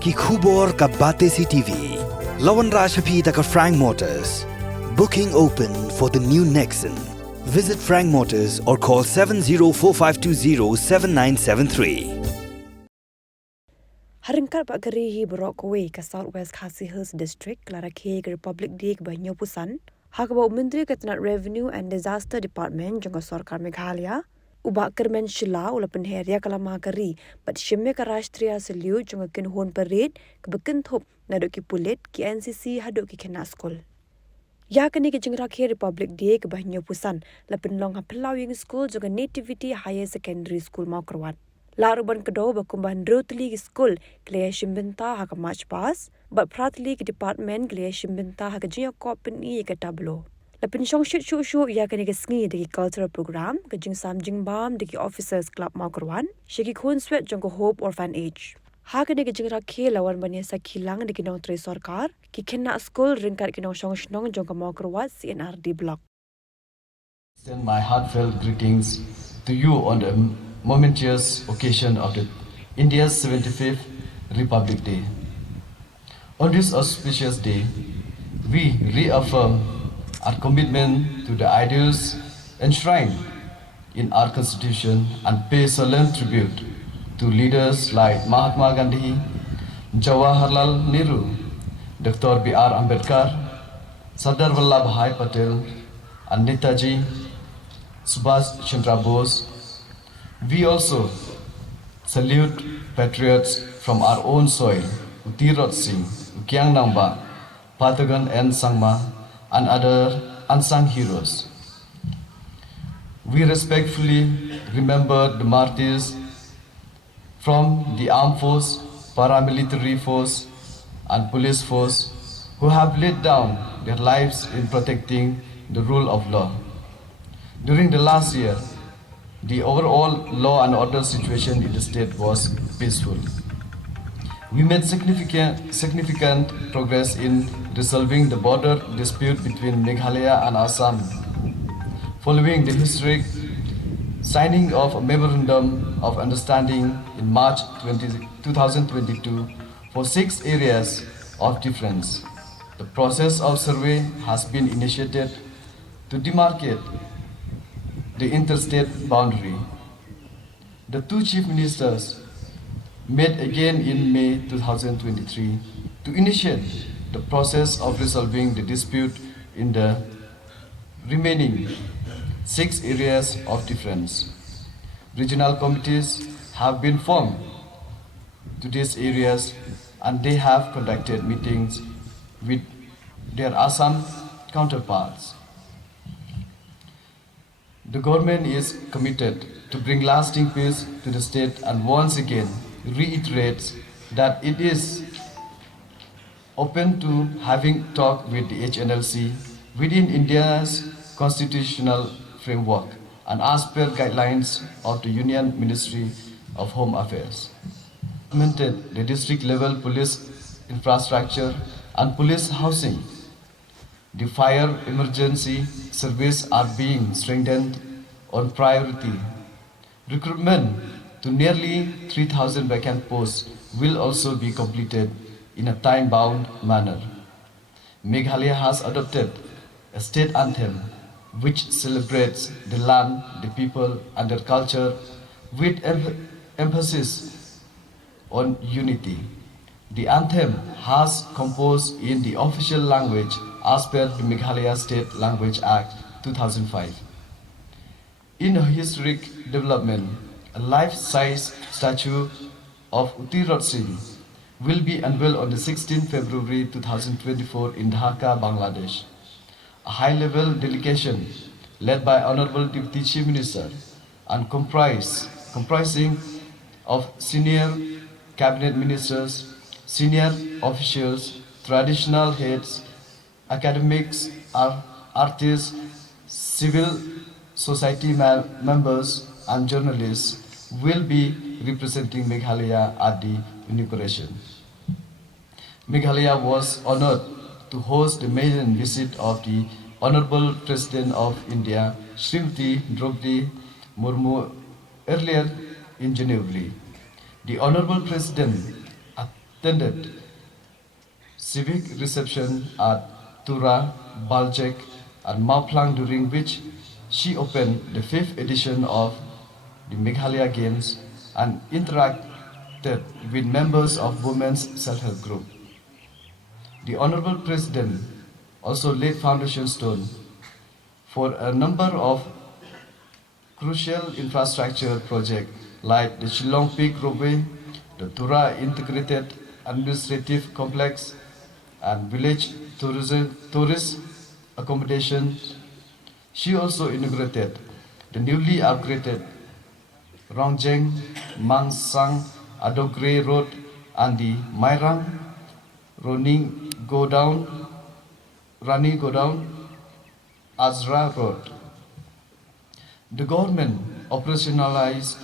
Ki khubor ka bate si TV. Lawan Rashapi taka Frank Motors. Booking open for the new Nexon. Visit Frank Motors or call 7045207973. Haringkar Bagari hi Brockway ka Southwest Khasi Hills District, Rakhe Republic Dik Banyo Pusan, Hakaba Menteri Katanat Revenue and Disaster Department Jongga Sarkar Meghalaya, Ubak Kermen Shila ula penheria kalamagari, but Shimme ka Rashtriya Salute Jongga Kinhon Parade, Kabakin Thop Nadok ki Pulit ki NCC hadok ki Kena School. Ya kini ki Rakhe Republic Dik Banyo Pusan, la penlong ha Pelawing School Jongga Nativity Higher Secondary School Maukerwat. Laruban kedo bakumban Rotli School Glea Shimbinta haka March Pass, but Pratli Department Glea Shimbinta haka Jia Company ka Tablo. Lapin Shong Shit Shu ya kani Sngi de cultural program, ka Jingbam Jingbam de Officers Club Maukerwan, Shiki Khun Swet Jongko Hope Orphanage. Haka ni Rakhe lawan banya sa kilang de kinong tre sarkar, ki Kena School ringkat kinong Shong Shnong Jongko Maukerwat CNRD block. Send my heartfelt greetings to you on the momentous occasion of India's 75th Republic Day. On this auspicious day, we reaffirm our commitment to the ideals enshrined in our Constitution and pay solemn tribute to leaders like Mahatma Gandhi, Jawaharlal Nehru, Dr. B.R. Ambedkar, Sardar Vallabhbhai Patel, and Netaji Subhash Chandra Bose. We also salute patriots from our own soil, Utirot Singh, Ukyang Nangba, Patagon and Sangma, and other unsung heroes. We respectfully remember the martyrs from the armed force, paramilitary force, and police force who have laid down their lives in protecting the rule of law. During the last year, the overall law and order situation in the state was peaceful. We made significant progress in resolving the border dispute between Meghalaya and Assam, following the historic signing of a memorandum of understanding in March 2022 for 6 areas of difference. The process of survey has been initiated to demarcate the interstate boundary. The two chief ministers met again in May 2023 to initiate the process of resolving the dispute in the remaining 6 areas of difference. Regional committees have been formed to these areas and they have conducted meetings with their Assam counterparts. The government is committed to bring lasting peace to the state and once again reiterates that it is open to having talk with the HNLC within India's constitutional framework and as per guidelines of the Union Ministry of Home Affairs. Implemented the district level police infrastructure and police housing. The fire emergency service are being strengthened on priority. Recruitment to nearly 3,000 vacant posts will also be completed in a time-bound manner. Meghalaya has adopted a state anthem which celebrates the land, the people and their culture with emphasis on unity. The anthem has composed in the official language as per the Meghalaya State Language Act 2005. In a historic development, a life-size statue of Utirot Singh will be unveiled on the 16th February 2024 in Dhaka, Bangladesh. A high-level delegation led by Honorable Deputy Chief Minister and comprising of senior cabinet ministers, senior officials, traditional heads, academics, artists, civil society members and journalists will be representing Meghalaya at the inauguration. Meghalaya was honored to host the maiden visit of the Honorable President of India, Srimati Draupadi Murmu, earlier in January. The Honorable President attended civic reception at Tura, Baljek, and Maplang, during which she opened the 5th edition of the Meghalaya Games and interacted with members of women's self-help group. The Honorable President also laid foundation stone for a number of crucial infrastructure projects like the Shillong Peak Roadway, the Tura Integrated Administrative Complex, and village tourist accommodation. She also inaugurated the newly upgraded Rongjeng, Mangsang, Adogre Road and the Mairang Rani Godown Azra Road. The government operationalized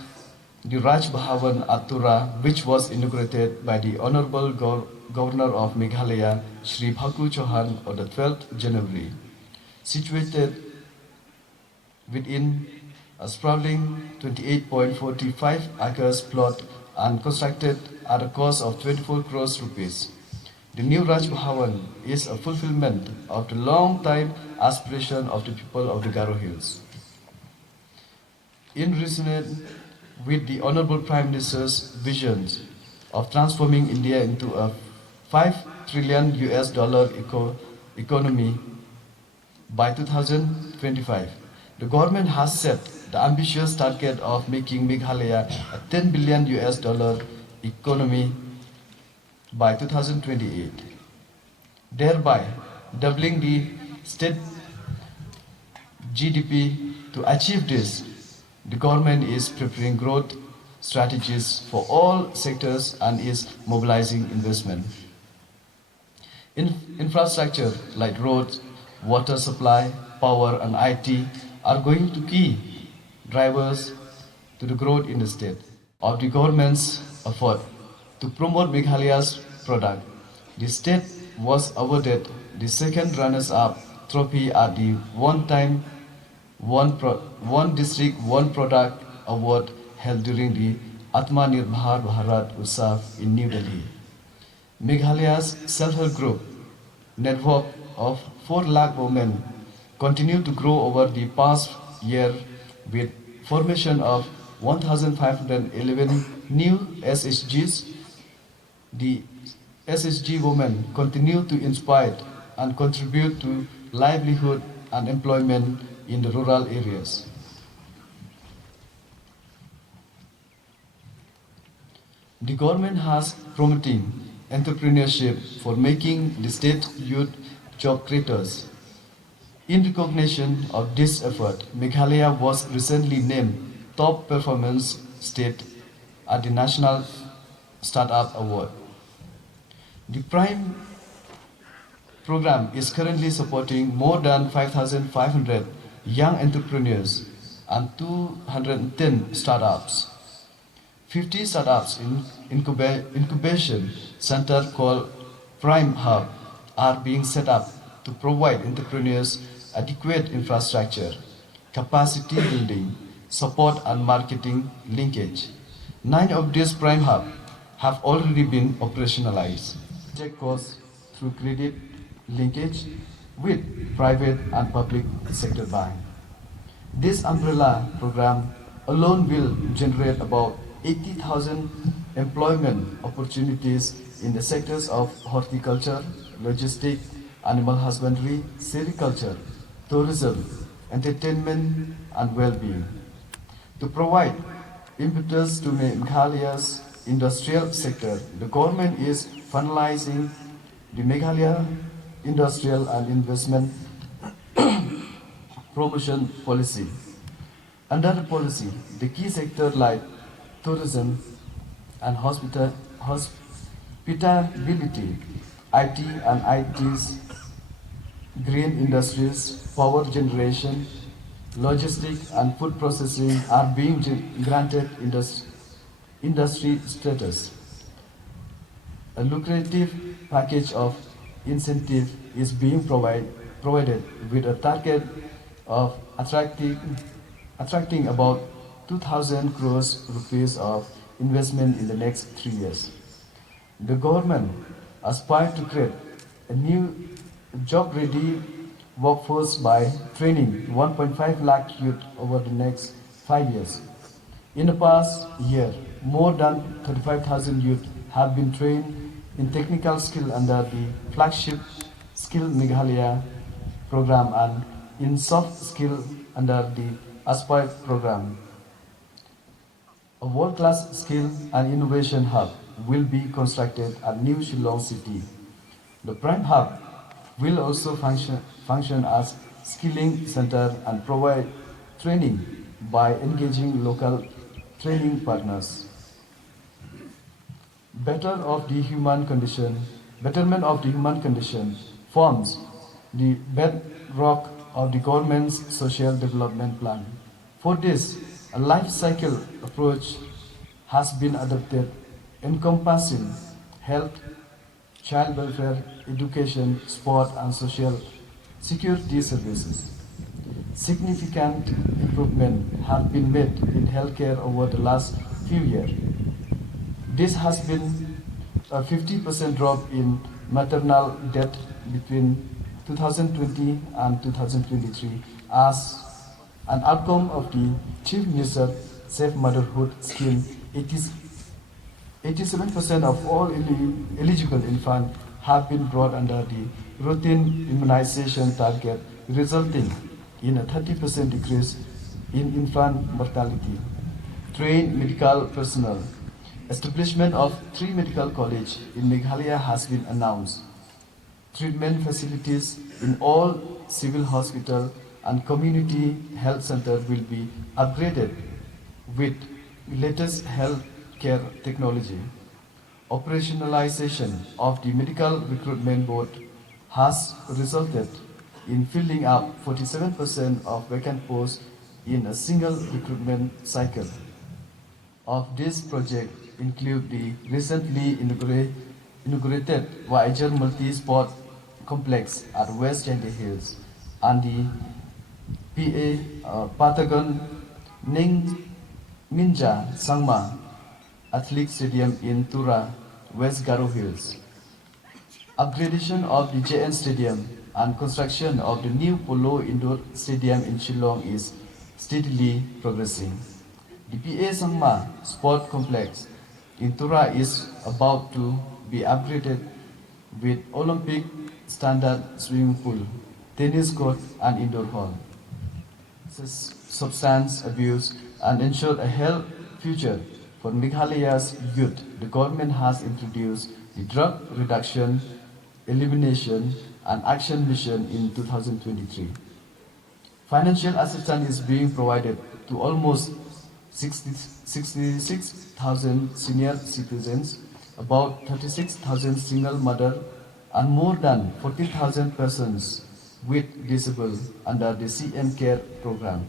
the Raj Bhavan at Tura, which was inaugurated by the Honorable Governor of Meghalaya, Shri Bhaku Chauhan, on the 12th January. Situated within a sprawling 28.45 acres plot and constructed at a cost of 24 crores rupees. The new Raj Bhavan is a fulfillment of the long-time aspiration of the people of the Garo Hills. In resonance with the Honorable Prime Minister's visions of transforming India into a 5 trillion US dollar economy by 2025, the government has set the ambitious target of making Meghalaya a 10 billion US dollar economy by 2028, thereby doubling the state GDP. To achieve this, the government is preparing growth strategies for all sectors and is mobilizing investment. Infrastructure like roads, water supply, power and IT are going to key drivers to the growth in the state. Of the government's effort to promote Meghalaya's product, the state was awarded the second runners-up trophy at the one district, one product award held during the Atmanirbhar Bharat Utsav in New Delhi. Meghalaya's self-help group network of 4 lakh women continued to grow over the past year with formation of 1,511 new SHGs. The SHG women continue to inspire and contribute to livelihood and employment in the rural areas. The government has promoting entrepreneurship for making the state youth job creators. In recognition of this effort, Meghalaya was recently named top performance state at the National Startup Award. The Prime program is currently supporting more than 5,500 young entrepreneurs and 210 startups. 50 startups in incubation center called Prime Hub are being set up to provide entrepreneurs adequate infrastructure, capacity building, support and marketing linkage. 9 of these Prime Hub have already been operationalized. Project costs through credit linkage with private and public sector bank. This umbrella program alone will generate about 80,000 employment opportunities in the sectors of horticulture, logistics, animal husbandry, sericulture, tourism, entertainment, and well-being. To provide impetus to Meghalaya's industrial sector, the government is finalizing the Meghalaya Industrial and Investment Promotion Policy. Under the policy, the key sectors like tourism and hospitality, IT and ITs, green industries, power generation, logistics and food processing are being granted industry status. A lucrative package of incentive is being provided with a target of attracting about 2,000 crores rupees of investment in the next 3 years. The government aspires to create a new job-ready workforce by training 1.5 lakh youth over the next 5 years. In the past year, more than 35,000 youth have been trained in technical skill under the flagship Skill Meghalaya program and in soft skill under the Aspire program. A world-class skill and innovation hub will be constructed at New Shillong City. The Prime Hub will also function as skilling center and provide training by engaging local training partners. Betterment of the human condition forms the bedrock of the government's social development plan. For this, a life cycle approach has been adopted encompassing health, child welfare, education, sport and social security services. Significant improvement have been made in healthcare over the last few years. This has been a 50% drop in maternal death between 2020 and 2023 as an outcome of the Chief Minister Safe Motherhood Scheme. 87% of all eligible infants have been brought under the routine immunization target, resulting in a 30% decrease in infant mortality. Trained medical personnel. Establishment of 3 medical colleges in Meghalaya has been announced. Treatment facilities in all civil hospital and community health centers will be upgraded with latest health care technology. Operationalization of the medical recruitment board has resulted in filling up 47% of vacant posts in a single recruitment cycle. Of this project include the recently inaugurated Voyager Multi-Sport Complex at West Chandy Hills and the Patagon Ning Minja Sangma Athletic Stadium in Tura, West Garo Hills. Upgradation of the JN Stadium and construction of the new Polo Indoor Stadium in Shillong is steadily progressing. The PA Sangma Sport Complex in Tura is about to be upgraded with Olympic standard swimming pool, tennis court and indoor hall. Substance abuse and ensure a healthy future for Meghalaya's youth, the government has introduced the Drug Reduction, Elimination and Action Mission in 2023. Financial assistance is being provided to almost 66,000 senior citizens, about 36,000 single mothers, and more than 40,000 persons with disability under the CM Care program.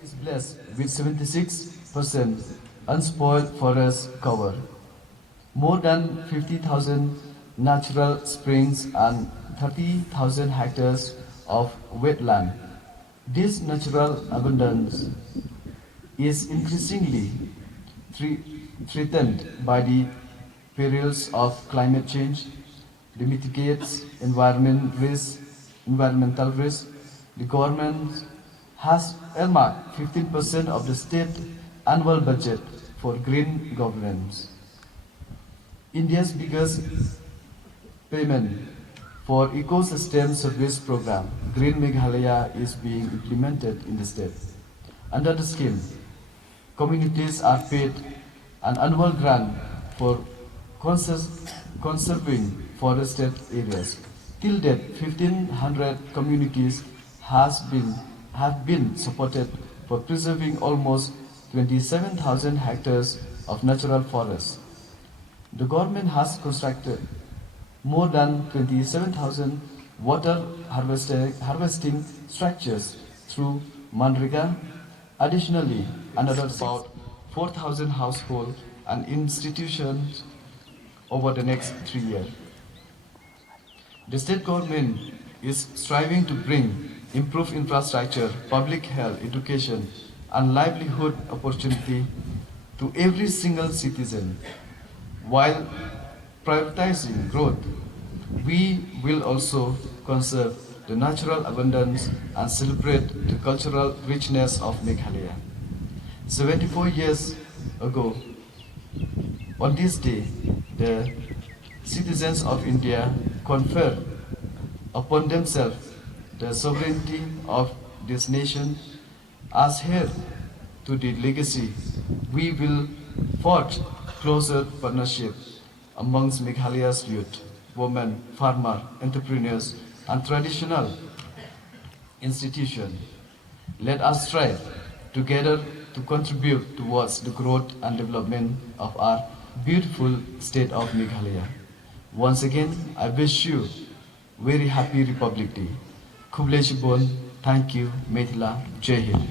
It is blessed with 76% unspoiled forest cover, more than 50,000 natural springs and 30,000 hectares of wetland. This natural abundance is increasingly threatened by the perils of climate change, the mitigates environmental risk. The government has earmarked 15% of the state annual budget for green governance. India's biggest payment for ecosystem service program, Green Meghalaya, is being implemented in the state. Under the scheme, communities are paid an annual grant for conserving forested areas. Till date, 1,500 communities have been supported for preserving almost 27,000 hectares of natural forests. The government has constructed more than 27,000 water harvesting structures through Manrega. Additionally, another about 4,000 households and institutions over the next 3 years. The state government is striving to bring improved infrastructure, public health, education, and livelihood opportunity to every single citizen, while prioritizing growth, we will also conserve the natural abundance and celebrate the cultural richness of Meghalaya. 74 years ago, on this day, the citizens of India conferred upon themselves the sovereignty of this nation. As heir to the legacy, we will forge closer partnership amongst Meghalaya's youth, women, farmer, entrepreneurs, and traditional institutions. Let us strive together to contribute towards the growth and development of our beautiful state of Meghalaya. Once again, I wish you very happy Republic Day. Kublai Bon, thank you, Methila, Jai Hind.